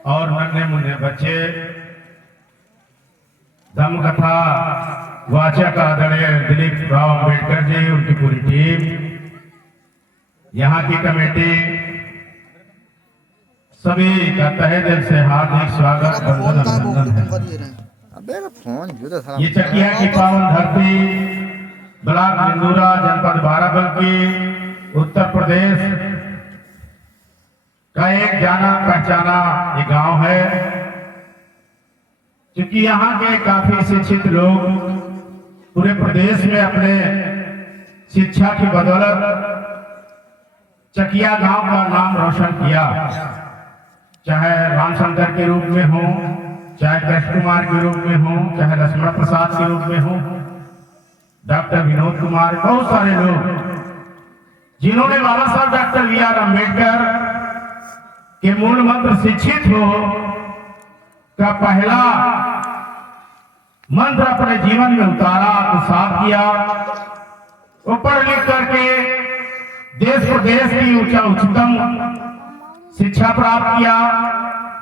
और नन्हे मुन्ने बच्चे धम्म कथा वाचक आदरणीय दिलीप राव अम्बेडकर जी, उनकी पूरी टीम, यहाँ की कमेटी, सभी का तहे दिल से हार्दिक स्वागत वंदन अभिनंदन है। ये चकिया की पावन धरती, ब्लॉक निंदूरा, जनपद बाराबंकी, उत्तर प्रदेश का एक जाना पहचाना ये गांव है। क्योंकि यहाँ के काफी शिक्षित लोग पूरे प्रदेश में अपने शिक्षा की बदौलत चकिया गांव का नाम रोशन किया, चाहे रामशंकर के रूप में हो, चाहे कृष्ण कुमार के रूप में हो, चाहे लक्ष्मण प्रसाद के रूप में हो, डॉक्टर विनोद कुमार, बहुत सारे लोग जिन्होंने बाबा साहब डॉक्टर बी.आर. अम्बेडकर के मूल मंत्र शिक्षित हो का पहला मंत्र अपने जीवन में उतारा, आत्मसात किया। वो पढ़ लिख करके देश प्रदेश की उच्चतम शिक्षा प्राप्त किया,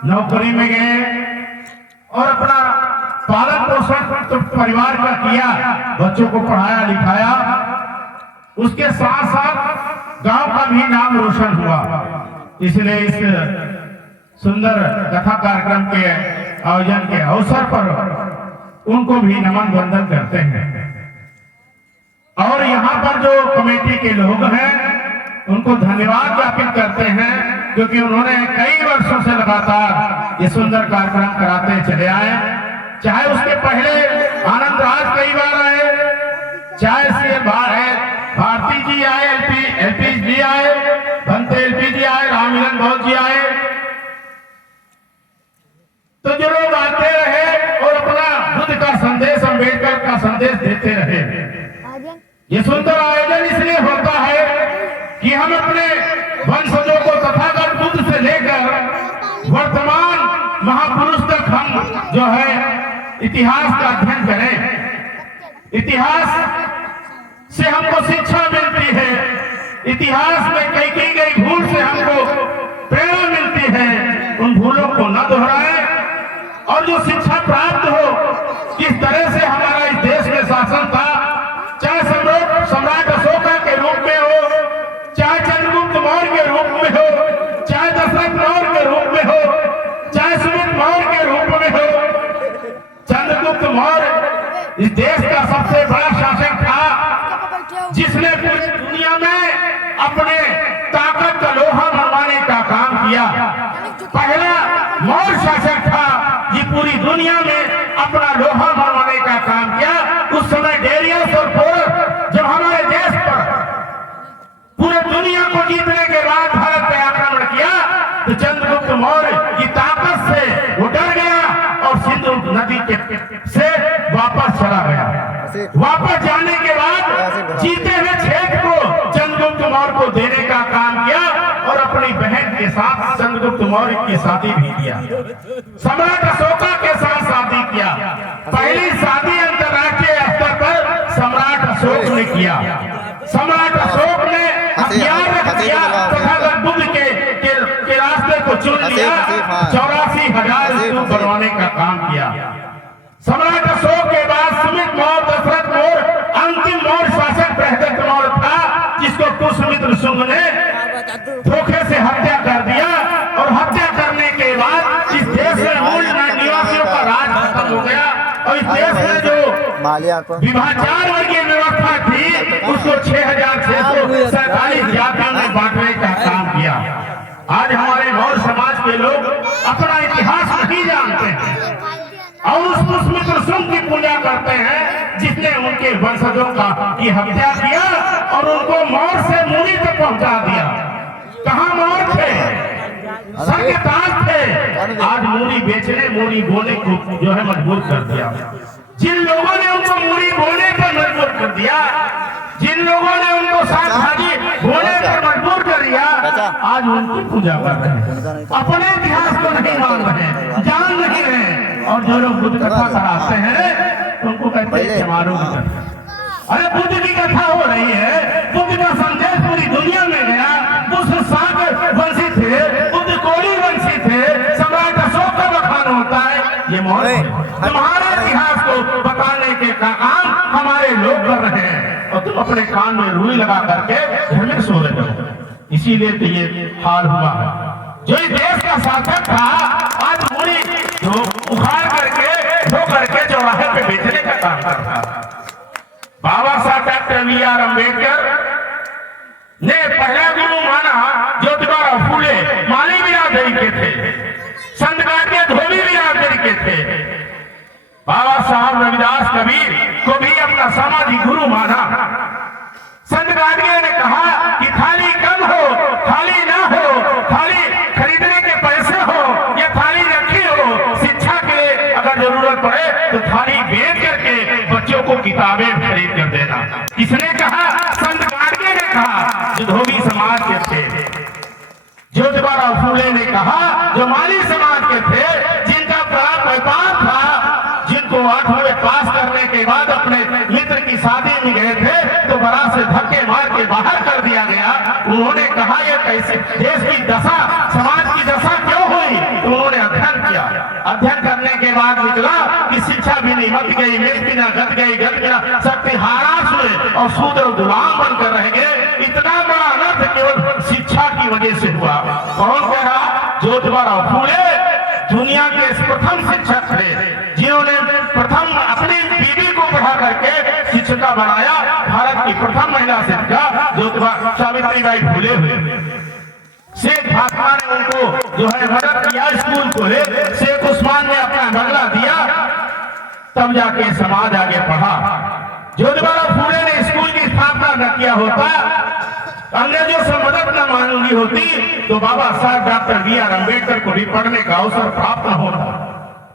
नौकरी में गए और अपना पालन पोषण तो परिवार का किया, बच्चों को पढ़ाया लिखाया। उसके साथ साथ गांव का भी नाम रोशन हुआ। इसलिए इस सुंदर कथा कार्यक्रम के आयोजन के अवसर पर उनको भी नमन वंदन करते हैं। और यहाँ पर जो कमेटी के लोग हैं उनको धन्यवाद ज्ञापित करते हैं, क्योंकि उन्होंने कई वर्षों से लगातार ये सुंदर कार्यक्रम कराते चले आए। चाहे उसके पहले आनंद राज कई बार आए, चाहे से भारती जी आए, एलपी जी आए, भंते एलपी जी आए, राममिलन बहुत जी आए, तो जो लोग आते रहे और अपना बुद्ध का संदेश, अम्बेडकर का संदेश देते रहे। ये सुंदर आयोजन इसलिए होता है कि हम अपने वंशजों को तथागत बुद्ध से लेकर वर्तमान महापुरुष तक हम जो है इतिहास का अध्ययन करें। इतिहास से हमको शिक्षा मिलती है, इतिहास में कई की गई भूल से हमको प्रेरणा मिलती है। उन भूलों को न दोहराएं और जो शिक्षा प्राप्त हो, किस तरह से हमारा इस देश में शासन था, चाहे सम्राट अशोका के रूप में हो, चाहे चंद्रगुप्त मौर्य के रूप में हो, चाहे दशरथ मौर्य के रूप में हो, चाहे सुमित मौर्य के रूप में हो। चंद्रगुप्त मौर्य इस देश का सबसे बड़ा शासक था, जिसने पूरी दुनिया में अपने ताकत का लोहा मनवाने का काम किया। पहला मौर्य शासक था जी, पूरी दुनिया में अपना लोहा मनवाने का काम किया। उस समय डेरियस और पोरस जब हमारे देश पर पूरे दुनिया को जीतने के बाद भारत पे आक्रमण किया, तो चंद्रगुप्त मौर्य की ताकत से वो डर गया और सिंधु नदी के से वापस चला गया। वापस जाने के बाद जीते हुए क्षेत्र को चंद्रगुप्त मौर्य को देने का काम किया और अपनी बहन के साथ चंद्रगुप्त मौर्य की शादी भी किया। सम्राट अशोका के साथ शादी किया। पहली शादी अंतर्राष्ट्रीय स्तर पर सम्राट अशोक ने किया। सम्राट अशोक ने हथियार रख दिया, तथागत बुद्ध के रास्ते को चुन लिया, 84,000 स्तूप बनवाने का काम किया। सम्राट अशोक के बाद सुमित मौर्य, दशरथ मौर्य, अंतिम मौर्य शासक बृहदत्त मौर्य था, जिसको पुष्यमित्र शुंग ने धोखे से हत्या कर दिया। और हत्या करने के बाद इस देश में मूल निवासियों का राज खत्म हो गया और इस देश में जो विभाचार वर्गीय व्यवस्था थी उसको 6,647 जातियों में बांटने का काम किया। आज हमारे मौर्य समाज के लोग अपना इतिहास नहीं जानते हैं और उस पुष्यमित्र शुंग की पूजा करते हैं, जिसने उनके वंशजों का की हत्या किया और उनको मौर्य से मुनि तक पहुंचा दिया। कहाँ मौर्य थे, संगताज थे। आज मूरी बेचने, मूरी बोने को जो है मजबूर कर दिया। जिन लोगों ने उनको मूरी बोने पर मजबूर कर दिया, जिन लोगों ने उनको साग भाजी बोने पर मजबूर कर दिया, आज उनकी पूजा कर रहे हैं, अपने इतिहास को नहीं मान रहे, जान नहीं रहे। और जो लोग बुद्ध कथा कराते हैं उनको कहते हैं समारोह की कथा। अरे बुद्ध की कथा हो रही है, बुद्ध का संदेश पूरी दुनिया में गया। बुद्ध सागर वंशी थे, बुद्ध कोली वंशी थे, सम्राट मौत है। तुम्हारे इतिहास को बताने के काम हमारे लोग कर रहे हैं और तुम अपने कान में रुई लगा करके घर में सो रहे हो। इसीलिए तो ये हाल हुआ है। जो इस देश का शासक था आज मुड़ी जो उखाड़ करके धो करके चौराहे पे बेचने का काम करता है। बाबा साहब डॉक्टर बी.आर. अम्बेडकर ने पहला गुरु माना ज्योतिबा फूले माली बिरादरी के थे, संत गाड़िया धोबी बिरादरी के थे। बाबा साहब रविदास कबीर को भी अपना सामाजिक गुरु माना। संत गाड़िया ने कहा कि थाली कम हो, थाली ना हो, थाली खरीदने के पैसे हो या थाली रखी हो, शिक्षा के लिए अगर जरूरत पड़े तो थाली बेच करके बच्चों को किताबें खरीद कर देना। किसने कहा? संत गाड़िया ने कहा, जो धोबी समाज के थे। ज्योतिबा फूले ने कहा, जो माली समाज के थे, जिनका बड़ा व्यापार था, जिनको 8वीं में पास करने के बाद अपने मित्र की शादी में गए थे तो बड़ा से धक्के मार के बाहर कर दिया गया। उन्होंने कहा ये कैसे देश की दशा, समाज की दशा क्यों हुई? तो उन्होंने अध्ययन किया। अध्ययन करने के बाद निकला कि शिक्षा भी नहीं, मत गई, मेघ बिना गत गई, गत बिना शक्ति हारास हुए और शूद्र गुलाम बनकर रह गए। इतना बड़ा अनर्थ केवल शिक्षा की वजह से हुआ। कौन कह रहा? ज्योतिबा फूले दुनिया के प्रथम शिक्षक थे, जिन्होंने प्रथम अपनी बीवी को पढ़ा करके शिक्षिका बनाया। भारत की प्रथम महिला शिक्षिका ज्योतिबा सावित्रीबाई फूले हुए। शेख फातिमा ने उनको जो है मदद किया, स्कूल खोले। शेख उस्मान ने अपना बंगला दिया, तब जाके समाज आगे बढ़ा। ज्योतिबा फूले ने स्कूल की स्थापना न किया होता, अंग्रेजों से मदद न मांगी होती, तो बाबा साहब डॉक्टर बी.आर. अम्बेडकर को भी पढ़ने का अवसर प्राप्त न होता।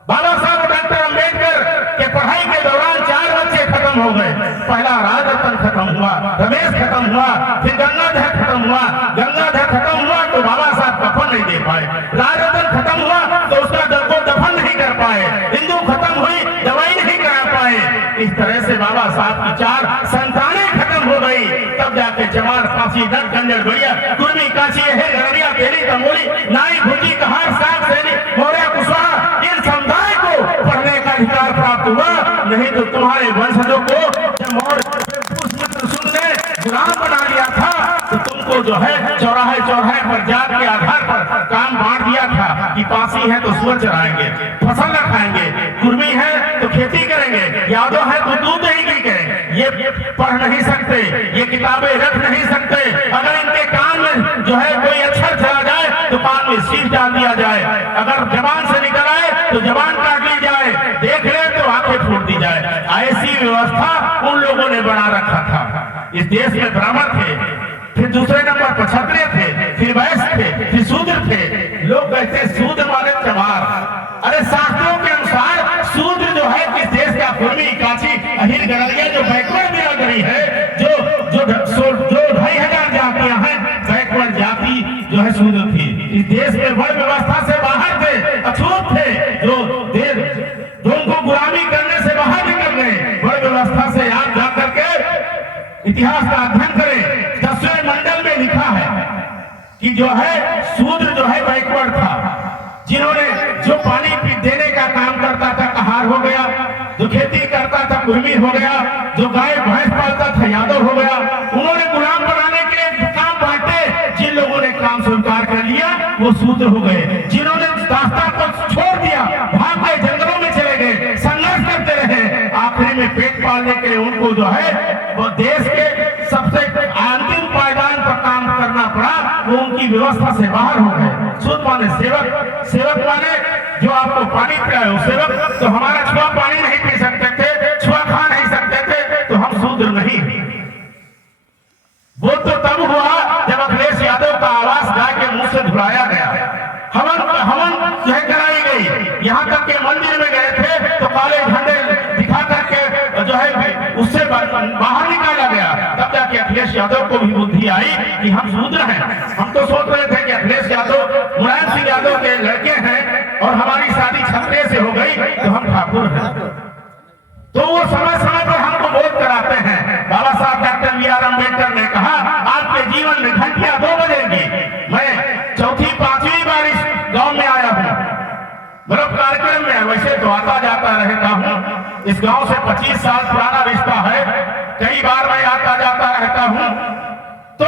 बाबा साहब डॉक्टर अम्बेडकर के पढ़ाई के दौरान 4 बच्चे खत्म हो गए। पहला राजरतन खत्म हुआ, रमेश खत्म हुआ, फिर गंगाधर खत्म हुआ। गंगाधर खत्म हुआ तो बाबा साहब कफन नहीं दे पाए। राजरतन खत्म हुआ तो उसका दफन नहीं कर पाए। हिंदू खत्म हुई, दवाई नहीं करा पाए। इस तरह से बाबा साहब की 4 संतानें खत्म हो गई। तब जाके जमार, फांसी, दंड, कंजर, बढ़िया, कुर्मी, काशी, गररिया, तेली, तंगोली, नाई, भुजी, कहार, साग, सैनी, मौर्य, कुशवाहा, इन समुदाय को पढ़ने का अधिकार प्राप्त हुआ। नहीं तो तुम्हारे वंशजों को जब ने गुलाम बना लिया था तो तुमको जो है चौराहे चौराहे पर जात के आधार पर काम बांट दिया था कि पासी है तो सूअर चराएंगे, फसल न खाएंगे, कुर्मी है तो खेती करेंगे, यादव है तो दूध नहीं पीएंगे। ये पढ़ नहीं सकते, ये किताबें रख नहीं सकते। अगर इनके कान में जो है कोई अक्षर चला जाए तो कान में सील डाल दिया जाए, अगर जबान से निकल आए तो जबान काट ली जाए, देख ले तो आंखें फोड़ दी जाए। ऐसी व्यवस्था उन लोगों ने बना रखा था। इस देश में ब्राह्मण थे, फिर दूसरे नंबर पर क्षत्रिय थे, फिर वैश्य थे, फिर शूद्र थे। लोग कहते शूद्र माने चमार। अरे शास्त्रों के अनुसार शूद्र जो है किस देश का कुर्मी, काची, अहिर, गररिया जो बैकवर्ड बिरादरी है, जो 2500 जातियां हैं, बैकवर्ड जाति जो है शूद्र थी। इस देश में वर्ण व्यवस्था से बाहर थे, अछूत थे, जो उनको गुलामी करने से बाहर निकल गए। वर्ण व्यवस्था से आप जाकर के इतिहास का अध्ययन करें। 10वें मंडल में लिखा है कि जो है शूद्र जो है बैकवर्ड था, जिन्होंने जो पानी देने का काम करता था कहार हो गया, जो खेती करता था कुर्मी हो गया, जो गाय भैंस पालता था यादव हो गया। उन्होंने गुलाम बनाने के लिए काम बांटे। जिन लोगों ने काम स्वीकार कर लिया वो शूद्र हो गए। जिन्होंने रास्ता को छोड़ दिया, भाग गए, जंगलों में चले गए, संघर्ष करते रहे, आखिरी में पेट पालने के लिए उनको जो है वो देश के सबसे अंतिम पायदान पर काम करना पड़ा। वो उनकी व्यवस्था से बाहर हो गए। शूद्र माने सेवक, सेवक माने जो आपको पानी पिलाए हो सेवक। तो हमारा छुआ पानी नहीं पी सकते थे, छुआ खा नहीं सकते थे, तो हम शूद्र नहीं। वो तो तब हुआ जब अखिलेश यादव का आवास गाय के मुंह से धुलाया गया, हवन जो है कराई गई। यहाँ तक के मंदिर में गए थे तो काले झंडे दिखा करके जो है उससे बाहर निकाला गया। तब जाके अखिलेश यादव को भी बुद्धि आई कि हम शूद्र हैं। हम तो सोच रहे थे कि अखिलेश यादव मुलायम सिंह यादव के लड़के हैं और हमारी शादी क्षत्रिय से हो गई तो हम ठाकुर हैं। तो वो समय समय पर हमको बोध कराते हैं। बाबा साहब डॉक्टर बी.आर. अम्बेडकर ने कहा आपके जीवन में घंटियां 2 बजेंगी। मैं 4वीं 5वीं बार इस गांव में आया हूं। मतलब कार्यक्रम में वैसे तो आता जाता रहता हूँ। इस गांव से 25 साल पुराना रिश्ता है, कई बार मैं आता जाता रहता हूँ। तो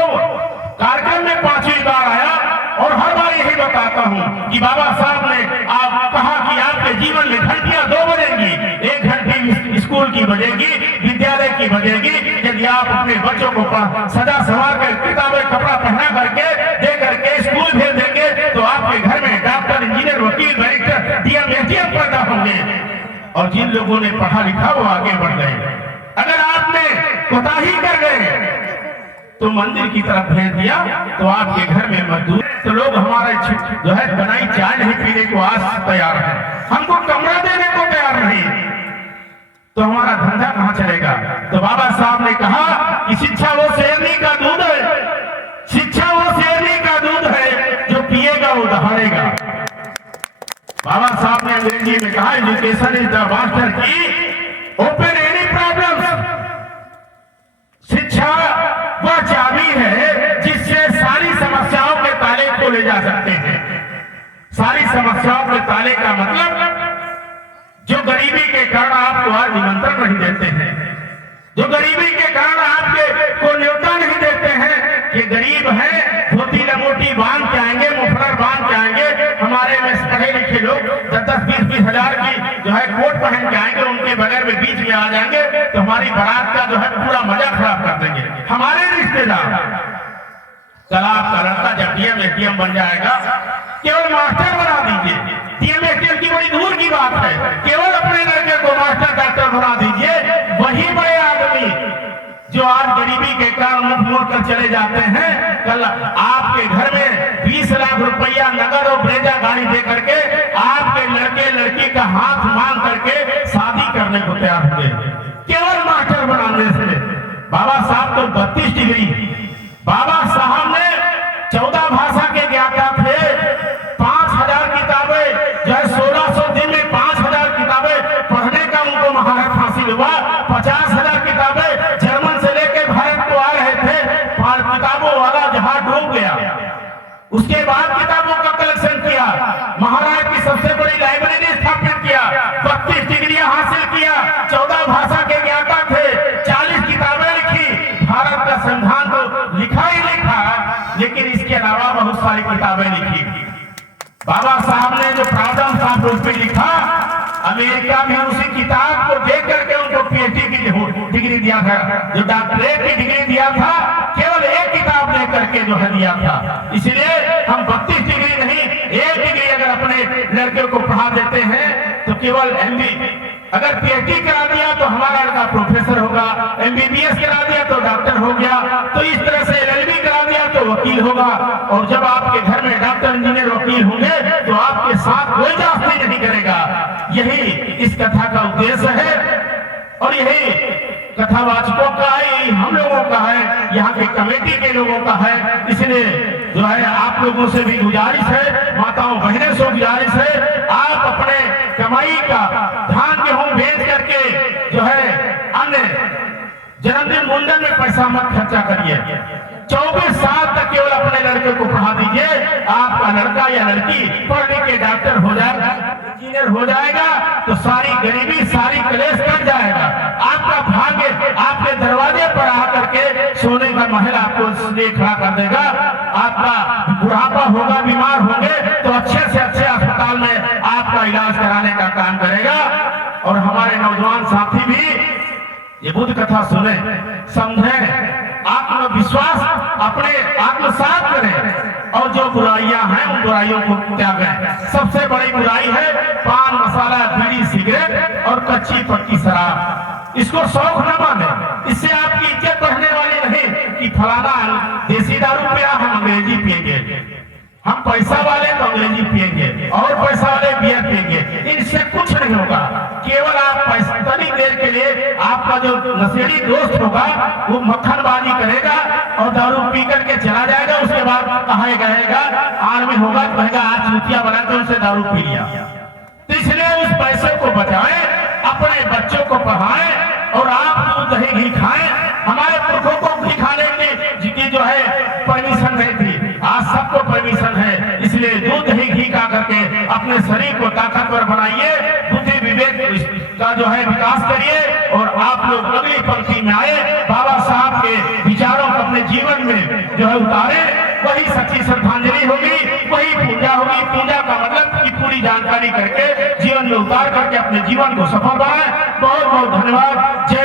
कार्यक्रम में 5वीं बार आया और हर बार यही बताता हूँ कि बाबा साहब ने आप कहा कि आपके जीवन में घंटियां 2 बजेंगी, 1 घंटी स्कूल की बजेगी, विद्यालय की बजेगी। यदि आप अपने बच्चों को सजा संवार कर किताबें कपड़ा पहना करके दे करके स्कूल भेज देंगे तो आपके घर में डॉक्टर, इंजीनियर, वकील, डायरेक्टर, डीएम, एसडीएम पैदा होंगे। और जिन लोगों ने पढ़ा लिखा वो आगे बढ़ गए। अगर आपने कोताही कर गए तो मंदिर की तरफ भेज दिया तो आपके घर में मजदूर, तो लोग हमारे जो है बनाई चाय नहीं पीने को आज तैयार है, हमको कमरा देने को तैयार नहीं, तो हमारा धंधा कहां चलेगा। तो बाबा साहब ने कहा कि शिक्षा वो शेरनी का दूध है, शिक्षा वो शेरनी का दूध है, जो पिएगा वो दहाड़ेगा। बाबा साहब ने अंग्रेजी में कहा एजुकेशन इज द मास्टर की ओपन एनी प्रॉब्लम। शिक्षा वह चाबी है जिससे सारी समस्याओं के ताले खोले जा सकते हैं। सारी समस्याओं के ताले का मतलब जो गरीबी के कारण आपको आज निमंत्रण नहीं देते हैं, जो गरीबी के कारण आपके को न्योता नहीं देते हैं, ये गरीब है, धोती लंगोटी बांध के आएंगे, मुफलर बांध के आएंगे, हमारे में पढ़े लिखे लोग 10-20 हजार की जो है कोट पहन के आएंगे, उनके बगैर में बीच में आ जाएंगे तो हमारी बारात का जो है पूरा मजा खराब कर देंगे हमारे रिश्तेदार। कल आपका लड़का जब डीएम एटीएम बन जाएगा, केवल मास्टर बना दीजिए, डीएम एटीएम की बड़ी दूर की बात है, केवल अपने लड़के को मास्टर डॉक्टर बना दीजिए। वही बड़े आदमी जो आज गरीबी के कारण मुख मोड़ कर चले जाते हैं, कल आपके घर में 20 लाख रुपया नगद और ब्रेजा गाड़ी दे करके आपके लड़के लड़की का हाथ मांग करके शादी करने को तैयार होंगे, केवल मास्टर बनाने से। बाबा साहब तो 32 डिग्री, बाबा साहब ने 14 भाषा के ज्ञाता थे, 5000 किताबें जो है 1600 दिन में 5000 किताबें पढ़ने का उनको महारत हासिल हुआ। 50,000 किताबें जर्मन से लेकर भारत को आ रहे थे, किताबों वाला जहाज डूब गया। उसके बाद किताबों का कलेक्शन किया, महाराज की सबसे बड़ी लाइब्रेरी स्थापित किया, 32 डिग्रियां हासिल किया, 14 भाषा के ज्ञाता थे, 40 किताबें लिखी। भारत का संविधान तो लिखा ही लिखा, लेकिन इसके अलावा बहुत सारी किताबें लिखी। बाबा साहब ने जो प्रावधान साहब रूप में लिखा, अमेरिका में उसी किताब को देख करके उनको पीएचडी की डिग्री दिया था, जो डॉक्टरेट की डिग्री दिया था केवल एक किताब लेकर के जो है दिया था। इसलिए हम 32 डिग्री नहीं, 1 डिग्री अगर अपने लड़के को पढ़ा देते हैं तो केवल एमबी, अगर पीएचडी करा दिया तो हमारा लड़का प्रोफेसर होगा, एमबीबीएस करा दिया तो डॉक्टर हो गया, तो इस तरह से एलएलबी करा दिया तो वकील होगा। और जब आपके घर में डॉक्टर, इंजीनियर, वकील होंगे तो आपके साथ कोई जासूसी नहीं करेगा। यही इस कथा का उद्देश्य है और यही कथावाचकों का है, हम लोगों का है, यहाँ के कमेटी के लोगों का है। इसलिए जो है आप लोगों से भी गुजारिश है, माताओं बहनों से गुजारिश है, आप अपने कमाई का धान गेहूं बेच करके जो है अन्य जन्मदिन मुंडन में पैसा मत खर्चा करिए। 24 साल तक केवल अपने लड़के को पढ़ा दीजिए, आपका लड़का या लड़की पढ़ लिख के डॉक्टर हो जाएगा, इंजीनियर हो जाएगा, तो सारी गरीबी, सारी कलेश कट जाएगा। आपका भाग्य आपके दरवाजे पर आकर के सोने का महल आपको लिए खड़ा कर देगा। आपका बुढ़ापा होगा, बीमार होंगे तो अच्छे से अच्छे अस्पताल में आपका इलाज कराने का काम करेगा। और हमारे नौजवान साथी भी ये बुद्ध कथा सुने, समझे, आत्मविश्वास अपने आत्मसात करें और जो बुराइयां हैं उन बुराइयों को त्यागें। सबसे बड़ी बुराई है पान मसाला, बीड़ी, सिगरेट और कच्ची पक्की शराब। इसको शौक न माने, इससे आपकी इज्जत बढ़ने वाली नहीं कि फलाना देसी दारू पिया हम अंग्रेजी पिएंगे, हम पैसा वाले तो अंग्रेजी पिएंगे और पैसा वाले बियर पिएंगे। इनसे कुछ नहीं होगा, केवल आप पैसा तनी देर के लिए आपका जो नशेड़ी दोस्त होगा वो मक्खनबाजी करेगा और दारू पी करके चला जाएगा। उसके बाद कहा गएगा आर्मी होगा तो कहेगा आज चूतिया बना के उनसे दारू पी लिया। तो इसलिए उस पैसे को बचाएं, अपने बच्चों को पढ़ाएं और आप दूध दही घी खाएं। हमारे पुरखों को घी खाने की जो है परमिशन नहीं थी, आज सबको परमिशन है। इसलिए दूध दही घी खा करके अपने शरीर को ताकतवर बनाइए, बुद्धि विवेक का जो है विकास करिए और आप लोग अगली पंक्ति में आए, बाबा साहब के विचारों को अपने जीवन में जो है उतारे। वही सच्ची श्रद्धांजलि होगी, वही पूजा होगी। पूजा का मतलब की पूरी जानकारी करके जीवन में उतार करके अपने जीवन को सफल बनाए। बहुत बहुत धन्यवाद। जय